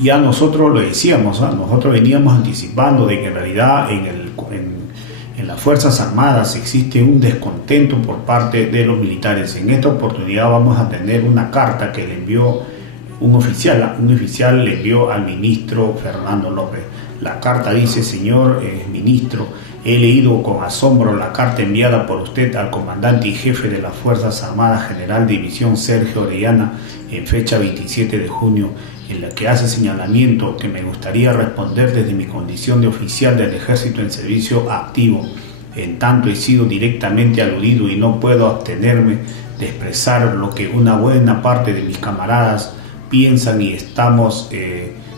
Ya nosotros lo decíamos, ¿ah? Nosotros veníamos anticipando de que en realidad en las Fuerzas Armadas existe un descontento por parte de los militares. En esta oportunidad vamos a tener una carta que le envió un oficial le envió al ministro Fernando López. La carta dice: señor ministro, he leído con asombro la carta enviada por usted al comandante y jefe de las Fuerzas Armadas, General División Sergio Orellana, en fecha 27 de junio, en la que hace señalamiento que me gustaría responder desde mi condición de oficial del Ejército en servicio activo. En tanto he sido directamente aludido y no puedo abstenerme de expresar lo que una buena parte de mis camaradas piensan y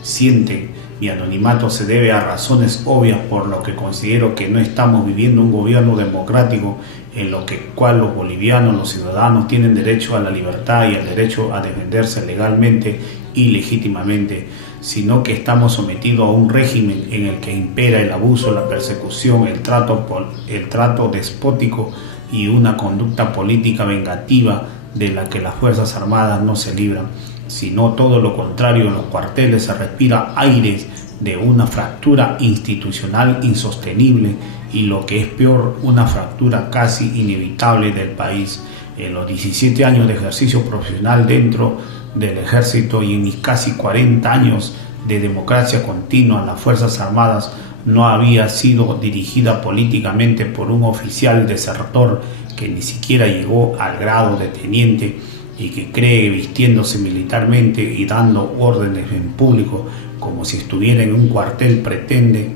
sienten. Mi anonimato se debe a razones obvias, por lo que considero que no estamos viviendo un gobierno democrático en lo cual los bolivianos, los ciudadanos, tienen derecho a la libertad y el derecho a defenderse legalmente y legítimamente, sino que estamos sometidos a un régimen en el que impera el abuso, la persecución, el trato despótico y una conducta política vengativa de la que las Fuerzas Armadas no se libran, sino todo lo contrario. En los cuarteles se respira aires de una fractura institucional insostenible y, lo que es peor, una fractura casi inevitable del país. En los 17 años de ejercicio profesional dentro del ejército y en mis casi 40 años de democracia continua, las Fuerzas Armadas no había sido dirigida políticamente por un oficial desertor que ni siquiera llegó al grado de teniente y que cree, vistiéndose militarmente y dando órdenes en público como si estuviera en un cuartel, pretende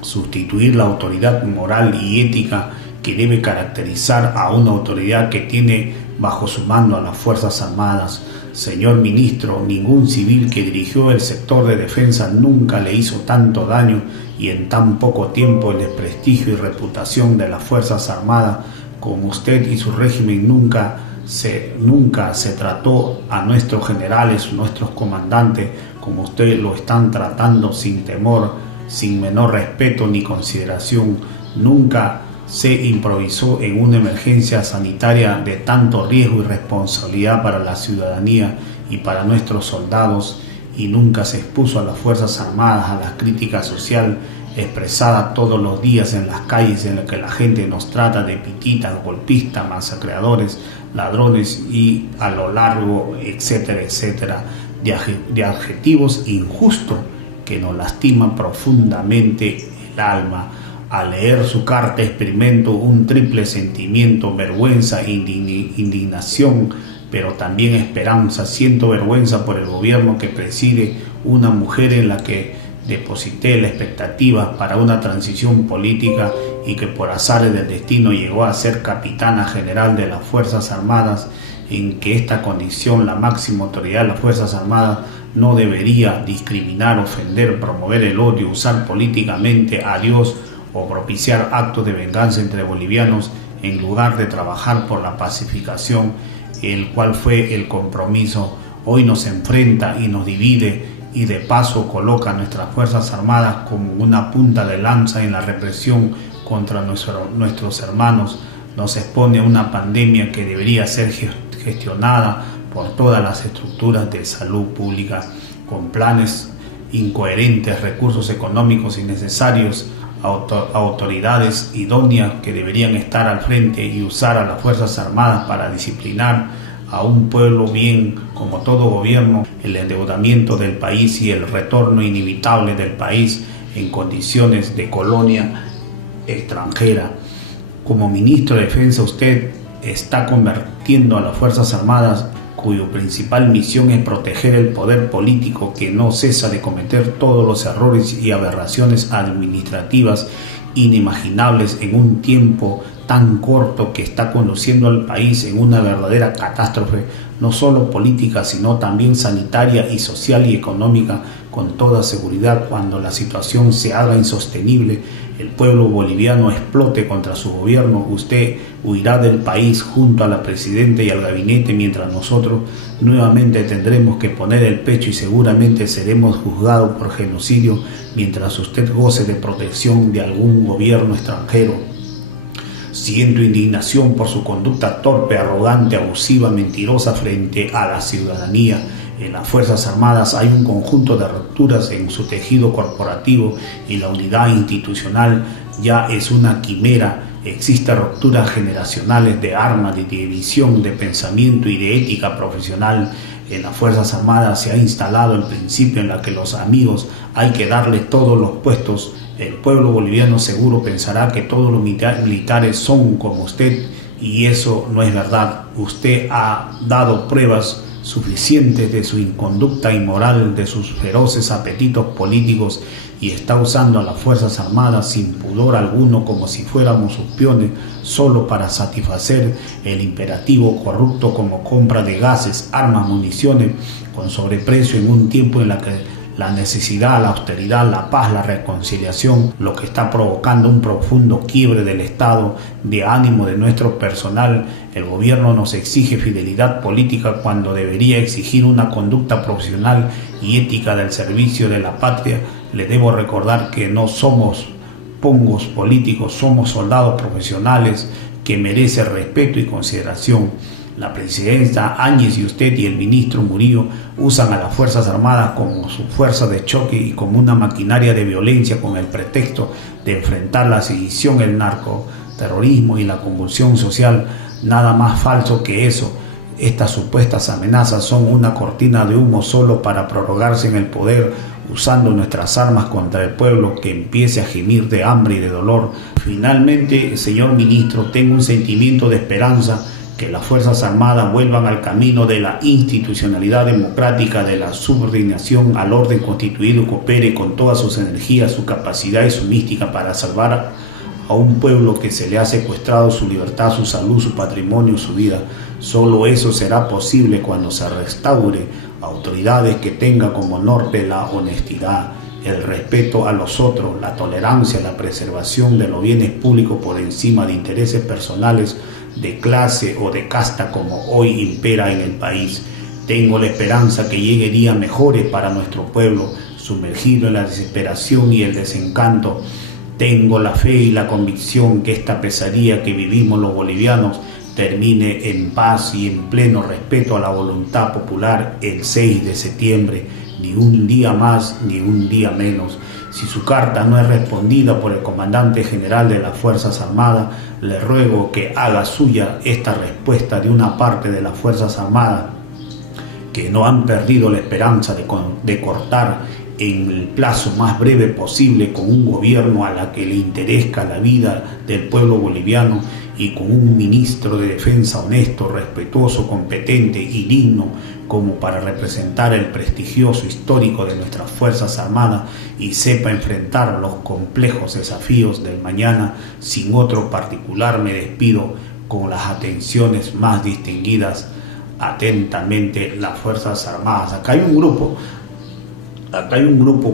sustituir la autoridad moral y ética que debe caracterizar a una autoridad que tiene bajo su mando a las Fuerzas Armadas. Señor ministro, ningún civil que dirigió el sector de defensa nunca le hizo tanto daño, y en tan poco tiempo el desprestigio y reputación de las Fuerzas Armadas como usted y su régimen. Nunca se trató a nuestros generales, nuestros comandantes, como ustedes lo están tratando, sin temor, sin menor respeto ni consideración. Nunca se improvisó en una emergencia sanitaria de tanto riesgo y responsabilidad para la ciudadanía y para nuestros soldados, y nunca se expuso a las Fuerzas Armadas a la crítica social expresada todos los días en las calles, en la que la gente nos trata de pititas, golpistas, masacreadores, ladrones y a lo largo, etcétera, etcétera, de adjetivos injustos que nos lastiman profundamente el alma. Al leer su carta experimento un triple sentimiento: vergüenza, indignación, pero también esperanza. Siento vergüenza por el gobierno que preside una mujer en la que deposité la expectativa para una transición política y que por azares del destino llegó a ser capitana general de las Fuerzas Armadas. En que esta condición la máxima autoridad de las Fuerzas Armadas no debería discriminar, ofender, promover el odio, usar políticamente a Dios o propiciar actos de venganza entre bolivianos, en lugar de trabajar por la pacificación, el cual fue el compromiso. Hoy nos enfrenta y nos divide, y de paso coloca a nuestras Fuerzas Armadas como una punta de lanza en la represión contra nuestros hermanos. Nos expone a una pandemia que debería ser gestionada por todas las estructuras de salud pública, con planes incoherentes, recursos económicos innecesarios, autoridades idóneas que deberían estar al frente y usar a las Fuerzas Armadas para disciplinar a un pueblo, bien como todo gobierno, el endeudamiento del país y el retorno inevitable del país en condiciones de colonia extranjera. Como ministro de Defensa, usted está convirtiendo a las Fuerzas Armadas, cuya principal misión es proteger el poder político que no cesa de cometer todos los errores y aberraciones administrativas inimaginables en un tiempo tan corto, que está conduciendo al país en una verdadera catástrofe, no solo política, sino también sanitaria y social y económica. Con toda seguridad, cuando la situación se haga insostenible, el pueblo boliviano explote contra su gobierno, usted huirá del país junto a la presidenta y al gabinete, mientras nosotros nuevamente tendremos que poner el pecho y seguramente seremos juzgados por genocidio, mientras usted goce de protección de algún gobierno extranjero. Siento indignación por su conducta torpe, arrogante, abusiva, mentirosa frente a la ciudadanía. En las Fuerzas Armadas hay un conjunto de rupturas en su tejido corporativo y la unidad institucional ya es una quimera. Existen rupturas generacionales de armas, de división, de pensamiento y de ética profesional. En las Fuerzas Armadas se ha instalado el principio en el que los amigos hay que darle todos los puestos. El pueblo boliviano seguro pensará que todos los militares son como usted, y eso no es verdad. Usted ha dado pruebas suficientes de su inconducta inmoral, de sus feroces apetitos políticos, y está usando a las Fuerzas Armadas sin pudor alguno como si fuéramos sus peones, solo para satisfacer el imperativo corrupto como compra de gases, armas, municiones con sobreprecio en un tiempo en el que la necesidad, la austeridad, la paz, la reconciliación, lo que está provocando un profundo quiebre del estado de ánimo de nuestro personal. El gobierno nos exige fidelidad política cuando debería exigir una conducta profesional y ética del servicio de la patria. Le debo recordar que no somos pongos políticos, somos soldados profesionales que merecen respeto y consideración. La presidenta Áñez y usted y el ministro Murillo usan a las Fuerzas Armadas como su fuerza de choque y como una maquinaria de violencia con el pretexto de enfrentar la sedición, el narcoterrorismo y la convulsión social. Nada más falso que eso. Estas supuestas amenazas son una cortina de humo solo para prorrogarse en el poder, usando nuestras armas contra el pueblo que empiece a gemir de hambre y de dolor. Finalmente, señor ministro, tengo un sentimiento de esperanza que las Fuerzas Armadas vuelvan al camino de la institucionalidad democrática, de la subordinación al orden constituido, coopere con todas sus energías, su capacidad y su mística para salvar a un pueblo que se le ha secuestrado su libertad, su salud, su patrimonio, su vida. Solo eso será posible cuando se restaure autoridades que tengan como norte la honestidad, el respeto a los otros, la tolerancia, la preservación de los bienes públicos por encima de intereses personales de clase o de casta como hoy impera en el país. Tengo la esperanza que llegue días mejores para nuestro pueblo, sumergido en la desesperación y el desencanto. Tengo la fe y la convicción que esta pesadilla que vivimos los bolivianos termine en paz y en pleno respeto a la voluntad popular el 6 de septiembre. Ni un día más, ni un día menos. Si su carta no es respondida por el comandante general de las Fuerzas Armadas, le ruego que haga suya esta respuesta de una parte de las Fuerzas Armadas que no han perdido la esperanza de cortar en el plazo más breve posible con un gobierno a la que le interesa la vida del pueblo boliviano y con un ministro de defensa honesto, respetuoso, competente y digno como para representar el prestigioso histórico de nuestras Fuerzas Armadas y sepa enfrentar los complejos desafíos del mañana. Sin otro particular me despido con las atenciones más distinguidas. Atentamente, las Fuerzas Armadas. Acá hay un grupo,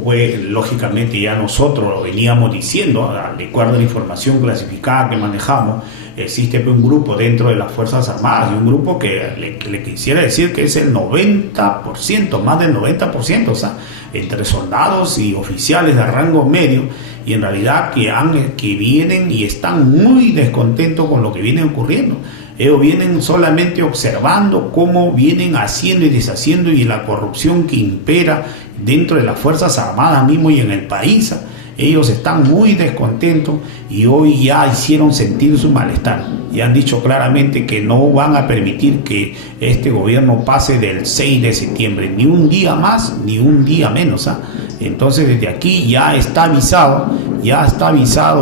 pues lógicamente ya nosotros lo veníamos diciendo, al acuerdo de la información clasificada que manejamos, existe un grupo dentro de las Fuerzas Armadas y un grupo que le quisiera decir que es el 90%, más del 90%, o sea, entre soldados y oficiales de rango medio, y en realidad que vienen y están muy descontentos con lo que viene ocurriendo. Ellos vienen solamente observando cómo vienen haciendo y deshaciendo y la corrupción que impera dentro de las Fuerzas Armadas mismo y en el país. Ellos están muy descontentos y hoy ya hicieron sentir su malestar y han dicho claramente que no van a permitir que este gobierno pase del 6 de septiembre, ni un día más ni un día menos. Entonces desde aquí ya está avisado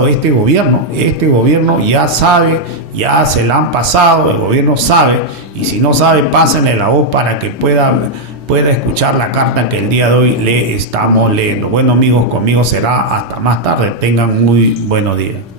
este gobierno ya sabe, ya se la han pasado, el gobierno sabe, y si no sabe, pásenle la voz para que pueda escuchar la carta que el día de hoy le estamos leyendo. Bueno amigos, conmigo será hasta más tarde. Tengan muy buenos días.